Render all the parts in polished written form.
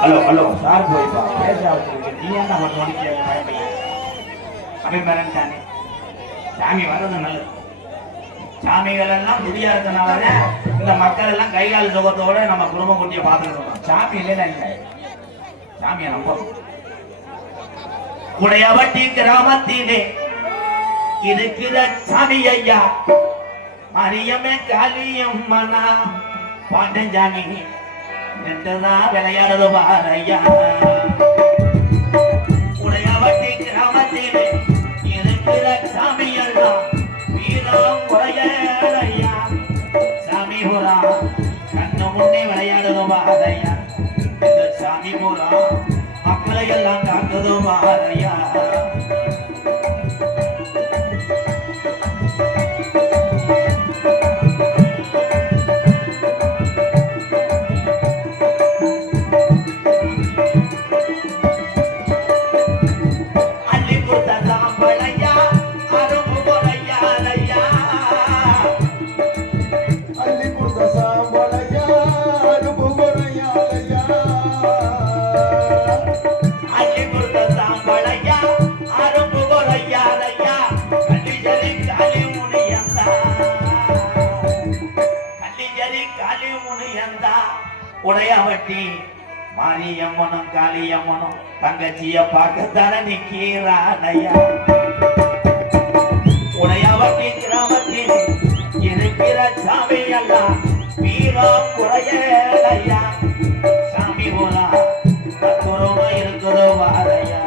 Hello hello sir போய்ப்பா பேச நீ என்ன மட்டும் அவன் வரேன் சாமி வர்றது நல்லது. சாமிகள் எல்லாம் முடியாததுனால இந்த மக்கள் எல்லாம் கைகால் சுகத்தோட நம்ம குடும்ப குட்டியை பார்த்துருக்கோம். சாமி இல்லைன்னா இல்லை, சாமியை நம்ப. உடையவட்டி கிராமத்திலே இருக்கிற சாமி ஐயா மரியமே காளியம்மனா பாண்டஞ்சாமி நின்றுதான் விளையாடுது பாரையா. உடையவட்டி கிராமத்திலே இருக்கிற சாமி எல்லாம் வீரம் குறையா. சாமி புறா கண்ணு முன்னே விளையாடுது பாரையா. இந்த சாமி புறா மக்களை எல்லாம் காக்குது பாரையா. உடையவட்டி மாரியம்மனும் காளியம்மனும் தங்கச்சிய பார்க்கத்தானே நிக்கிறானையா. உடையவட்டி கிராமத்தில் இருக்கிற சாமி எல்லாம் வீரம் குறையா. சாமி போனா தத்துவமா இருக்கிறதோ வாரையா.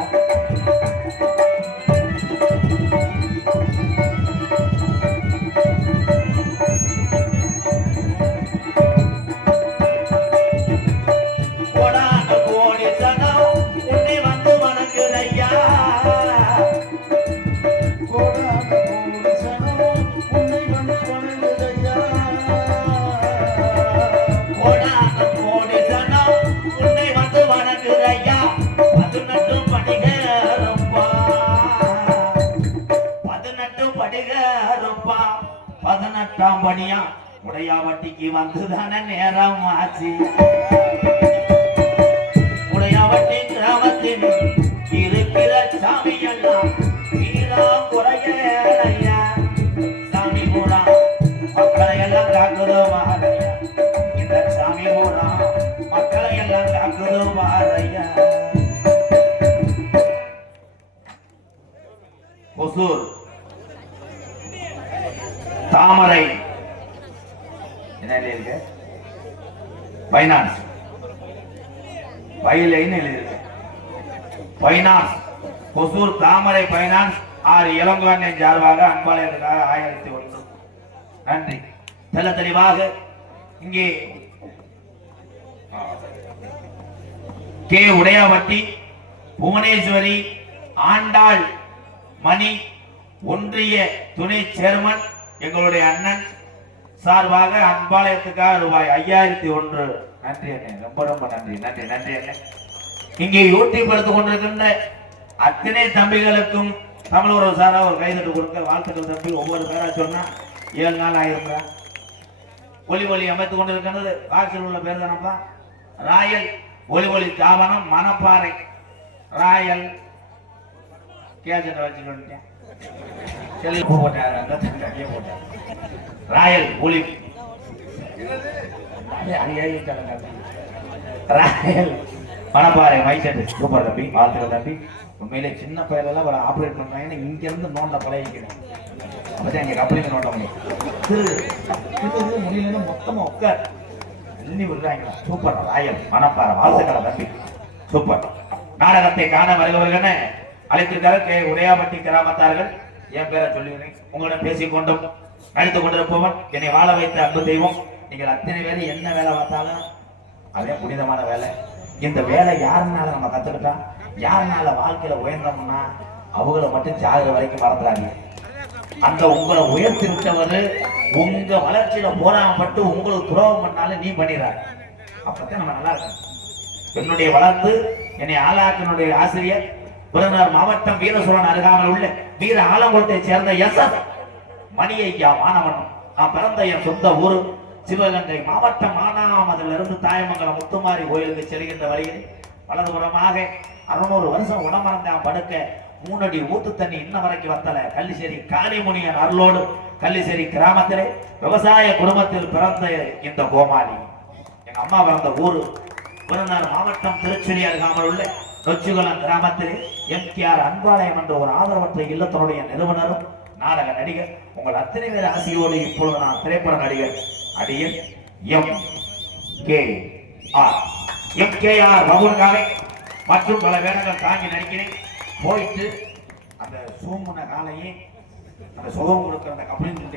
உடையாவட்டிக்கு வந்துதான நேரம் ஆச்சு. உடையாவட்டி கிராமத்தில் இருக்கிற சாமி எல்லாம் வீரம் குறையா. சாமி பூரா மக்களை எல்லாம் காக்குதோ மாறையா. இந்த சாமி பூரா மக்களை எல்லாம் காக்குதோ மாறையா. ஒசூர் தாமரை என்ன பைனான்ஸ் வயலைன்னு எழுதியிருக்கு. பைனான்ஸ் ஒசூர் தாமரை பைனான்ஸ் ஆறு இளங்கோவன் சார்பாக அன்பாளையத்துக்காக 1001. நன்றி. தெல்ல தெளிவாக இங்கே கே உடையாவட்டி புவனேஸ்வரி ஆண்டாள் மணி ஒன்றிய துணை சேர்மன் எங்களுடைய அண்ணன் சார்பாக அன்பாளையத்துக்காக ரூபாய் 5001. நன்றி அண்ணே, ரொம்ப ரொம்ப நன்றி நன்றி நன்றி அண்ணே. இங்கே யூடியூப் எடுத்துக் கொண்டிருக்கின்ற அத்தனை தம்பிகளுக்கும் தமிழ் உறவு சாரா ஒரு கைதட்டு கொடுக்க வாழ்த்துக்கள் தம்பி. ஒவ்வொரு பேரா சொன்னா 7 நாள் ஆயிருந்தா. ஒலி ஒலி அமைத்துக் கொண்டிருக்கின்றது வாசல் உள்ள பேர் தானப்பா. ராயல் ஒலி ஒலி தாபனம் மணப்பாறை ராயல் கேஜெட் வச்சுக்கிட்டேன் ராயல் ஒலி ராயல் மணப்பாறை மைசெட் சூப்பர் தம்பி, வாழ்த்துக்கள் தம்பி. உண்மையிலே சின்ன பயிரெல்லாம் ஒரு ஆப்ரேட் பண்றாங்கன்னா இங்க இருந்து நோண்ட பழகிக்கணும். அப்பதான் இங்க கம்பெனிக்கு நோண்ட முடியும். முடியலன்னு மொத்தமா உட்கார் அள்ளி விடுறாங்களா? சூப்பர் ராயல் மனப்பார வாழ்த்துக்களை தம்பி, சூப்பர். நாடகத்தை காண வருகிறவர்கள் அழைத்திருக்காரு கே உடையாபட்டி கிராமத்தார்கள். என் பேரை சொல்லுகிறேன். உங்களிடம் பேசிக்கொண்டும் நடித்துக் கொண்டிருப்பவன் என்னை வாழ வைத்த அன்பு தெய்வம். நீங்கள் அத்தனை பேரும் என்ன வேலை பார்த்தாலும் அதே புனிதமான வேலை. இந்த வேலை யாருனால நம்ம கத்துக்கிட்டா, யாருனால வாழ்க்கையில உயர்ந்தோம்னா அவங்கள மட்டும் ஜாகிர வரைக்கும் மறந்துடாதீங்க. அந்த உங்களை உயர்த்தி விட்டவர் உங்க வளர்ச்சியில போராமப்பட்டு உங்களுக்கு துரோகம் பண்ணாலும் நீ பண்ணிடுறாரு. அப்பதான் நம்ம நல்லா இருக்கும். என்னுடைய வளர்ந்து என்னை ஆளாக்கினுடைய ஆசிரியர் விருதுநகர் மாவட்டம் வீரசோழன் அருகாமல் உள்ள வீர ஆலங்குளத்தை சேர்ந்த எஸ் மணியையா மாணவன். நான் பிறந்த என் சொந்த ஊர் சிவகங்கை மாவட்டம் மானாமதிலிருந்து தாயமங்கலம் முத்துமாரி கோயிலுக்கு செல்கின்ற வழியில் வலதுபுறமாக 600 வருஷம் உடம்பறந்தான் படுக்க 3 அடி ஊத்து தண்ணி இன்ன வரைக்கும் வத்தல கள்ளிசேரி காளிமுனியன் அருளோடு கள்ளிசேரி கிராமத்திலே விவசாய குடும்பத்தில் பிறந்த இந்த கோமாளி. எங்க அம்மா பிறந்த ஊர் விருதுநகர் மாவட்டம் திருச்செரி அருகாமல் உள்ள நொச்சிகுளம் கிராமத்திலே எம்கேஆர் அன்பாலயம் என்ற ஒரு ஆதரவற்ற இல்லத்தினுடைய நிறுவனரும் நாடக நடிகர். உங்கள் அத்தனை பேர் ஆசையோடு இப்பொழுது நான் திரைப்பட நடிகர் அடியில் எம்கேஆர் பகுன்காவை மற்றும் பல வேடங்கள் தாங்கி நடிக்கிறேன். போயிட்டு அந்த சூமுன காலையே அந்த சுகம் கொடுக்கிற அந்த கம்பெனி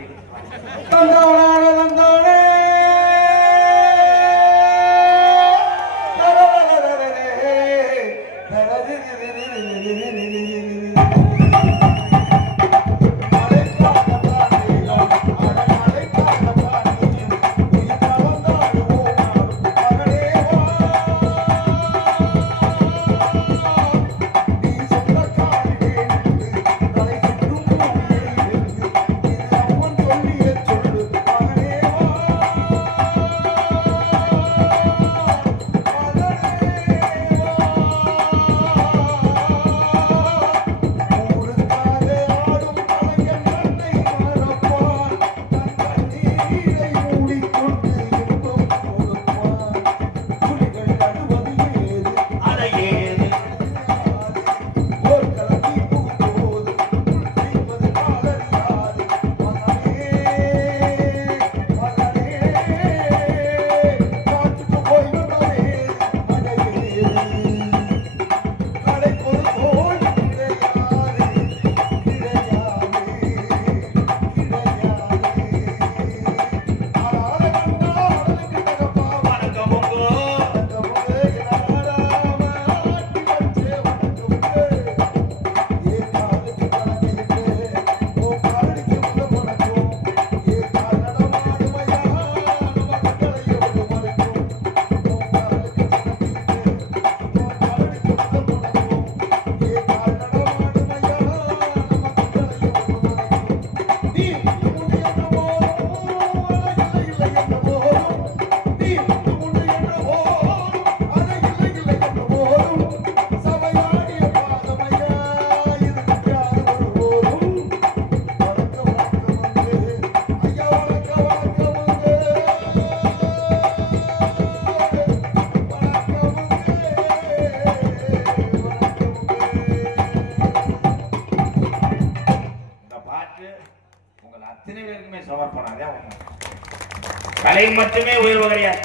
கலை மட்டுமே உயர்வு கிடையாது.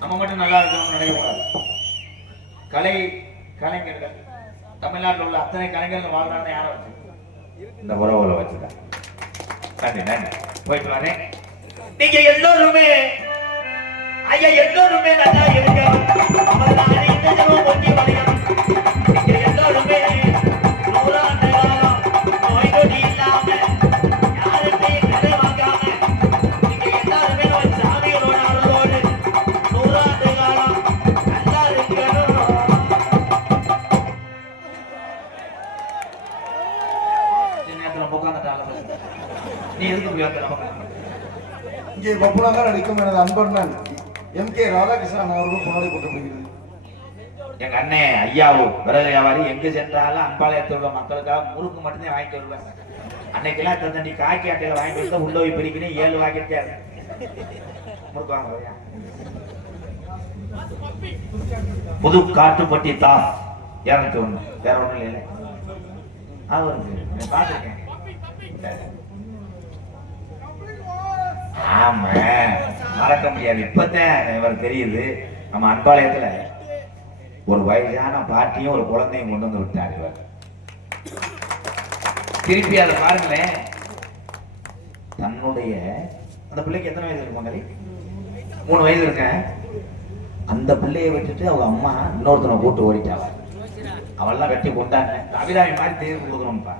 நம்ம மட்டும் நல்லா இருக்கணும்னு நினைக்கக்கூடாது. கலைஞர்கள் தமிழ்நாட்டில் உள்ள அத்தனை கலைஞர்கள் வாழ்றாங்க. யாரை வச்சு? இந்த உறவுகளை வச்சுதான். நன்றி நன்றி. போயிட்டு வரேன். நீங்க எல்லோருமே ஐயா எல்லோருமே நல்லா இருக்க. நீங்க எல்லோருமே 100 ஆண்டு காலம் நோய் நொடி இல்லாம யாருக்கையும் கதை வாங்காம நீங்க எல்லாருமே ஒரு சாமியோட அருளோடு 100 ஆண்டு காலம் நல்லா இருக்கணும். நேரத்தில் உட்காந்துட்டாங்க. நீ எதுக்கு நமக்கு இங்கே பப்புலாக நடிக்கும் எனது அன்பண்ணன் எம்.கே. ராதாகிருஷ்ணன் அவர்கள் முன்னாடி கொண்டு எங்க அண்ணன் ஐயாவும் விரத வியாபாரி எங்க சென்றாலும் அன்பாலயத்தில் உள்ள மக்களுக்காக முறுக்கு மட்டும்தான் வாங்கிட்டு வருவேன். அன்னைக்கெல்லாம் தந்தி காக்கி அட்டையில வாங்கிட்டு வந்து உள்ள போய் பிரிக்கிறேன் 7 வாங்கிட்டே முறுக்கு வாங்க. புது காட்டுப்பட்டி தாஸ் 201 வேற ஒண்ணும் இல்லை. பார்த்துருக்கேன். ஆமா, மறக்க முடியாது. இப்பதான் இவர் தெரியுது. நம்ம அன்பாலயத்துல ஒரு வயசான பாட்டியும் ஒரு குழந்தையும் கொண்டு வந்து விட்டார் இவர். திருப்பி அதை பாருங்களேன். தன்னுடைய அந்த பிள்ளைக்கு எத்தனை வயசு இருக்கும்? 3 வயசு இருக்க. அந்த பிள்ளையை விட்டுட்டு அவங்க அம்மா இன்னொருத்தனை கூட்டு ஓடிட்டாங்க. அவெல்லாம் வெட்டி கொண்டாங்க. அபிராமி மாதிரி தேர்வு கொடுக்கணும்ப்பா.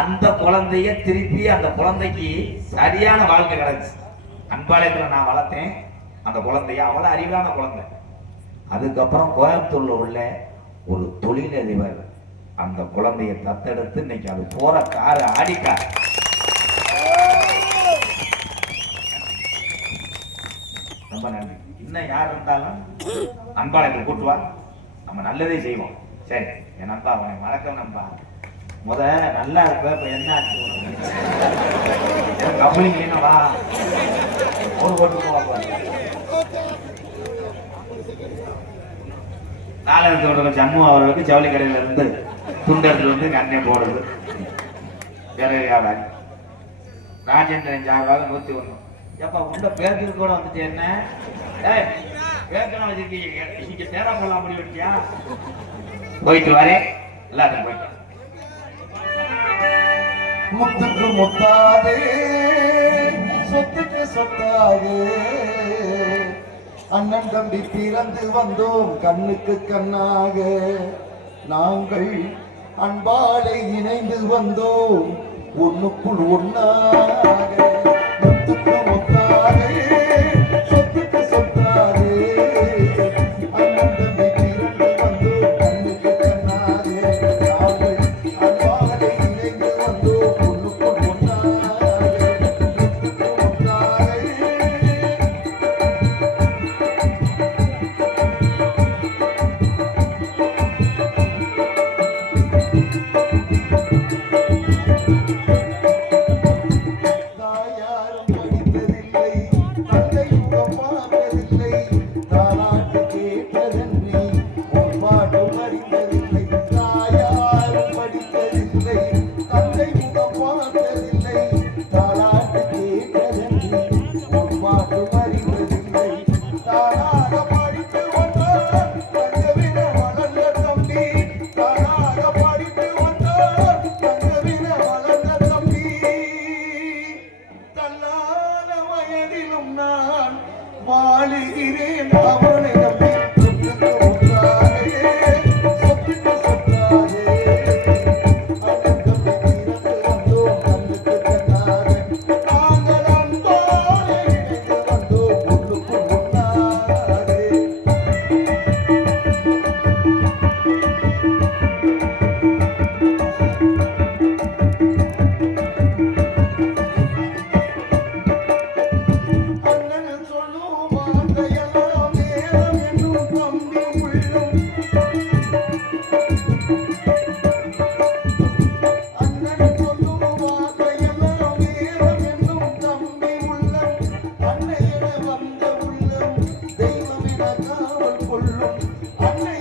அந்த குழந்தைய திருப்பி அந்த குழந்தைக்கு சரியான வாழ்க்கை கிடைச்சு. அன்பாலயத்துல நான் வளர்த்தேன் அந்த குழந்தைய. அவ்வளவு அறிவான குழந்தை. அதுக்கப்புறம் கோயம்புத்தூர்ல உள்ள ஒரு தொழிலதிபர் அந்த குழந்தைய தத்தெடுத்து இன்னைக்கு அது போற காரு ஆடிக்கார். ரொம்ப நன்றி. இன்னும் யார் இருந்தாலும் அன்பாலயத்தை கூட்டுவா, நம்ம நல்லதே செய்வோம். சரி என் நண்பா, அவனை மறக்க நண்பா. முத நல்லா இருப்ப, இப்ப என்ன ஆச்சு? கம்பளிங்களா வா, ஒரு போட்டு போவா. 4 ஜம்மு அவர்களுக்கு ஜவுளி கடையில இருந்து துண்டு எடுத்துட்டு வந்து கண்ணே போடுறது. வியாபாரி ராஜேந்திரன் ஜாவாக 101. எப்ப உண்ட பேருக்கு கூட வந்துட்டு என்ன பேருக்கெல்லாம் வச்சிருக்கீங்க? இங்க தேரா போலாம் முடிவு வச்சியா? போயிட்டு வரே, எல்லாத்தையும் போயிட்டு. முத்துக்கு முத்தாதே, சொத்துக்கு சொத்தாதே, அண்ணன் தம்பி பிறந்து வந்தோம் கண்ணுக்கு கண்ணாக. நாங்கள் அன்பாலை இணைந்து வந்தோம் ஒண்ணுக்குள் ஒண்ணாக. முத்துக்கு முத்தாதே, சொத்துக்கு சொத்தாதே, அண்ணன் தம்பி பிறந்து வந்தோம் கண்ணுக்கு கண்ணாக. நாங்கள் அன்பாலை இணைந்து வந்தோம் ஒண்ணுக்குள் ஒண்ணாக. முத்துக்கு முத்தாதே. தாயாரும் படித்ததில்லை, தந்தை முகம் பார்த்ததில்லை, தாலாட்டு கேட்டதன்றி ஒரு பாட்டும் அறிந்ததில்லை. தாயாரும் படித்ததில்லை, தந்தை முகம் பார்த்ததில்லை, தாலாட்டு கேட்டதன்றி ஒரு பாட்டும் அறிந்ததில்லை. தானாக படித்து வந்தார் தங்கவின வளர்ந்த தம்பி, தானாக படித்து வந்தார் தங்கவின வளர்ந்த தம்பி. தள்ளாத வயதிலும் நான் வாழுகிறேன் அவனை நம்பி. சொத்துக்கு ஒன்றாகே, சொத்துக்கு சொத்தாகே, அண்ணன் தம்பி பிறந்து வந்தோம் கண்ணுக்கு கண்ணாக. நாங்கள் அன்பாலே இணைந்து வந்தோம் ஒண்ணுக்குள் ஒண்ணாகே. அண்ணன் சொல்லும் வார்த்தையெல்லாம் நேரம் என்னும் தம்பி உள்ளம். அண்ணன் சொல்லும் வார்த்தையெல்லாம் நேரம் என்னும் தம்பி உள்ளம். அன்னை என வந்த உள்ளம் தெய்வம் என காவல் கொள்ளும். அன்னை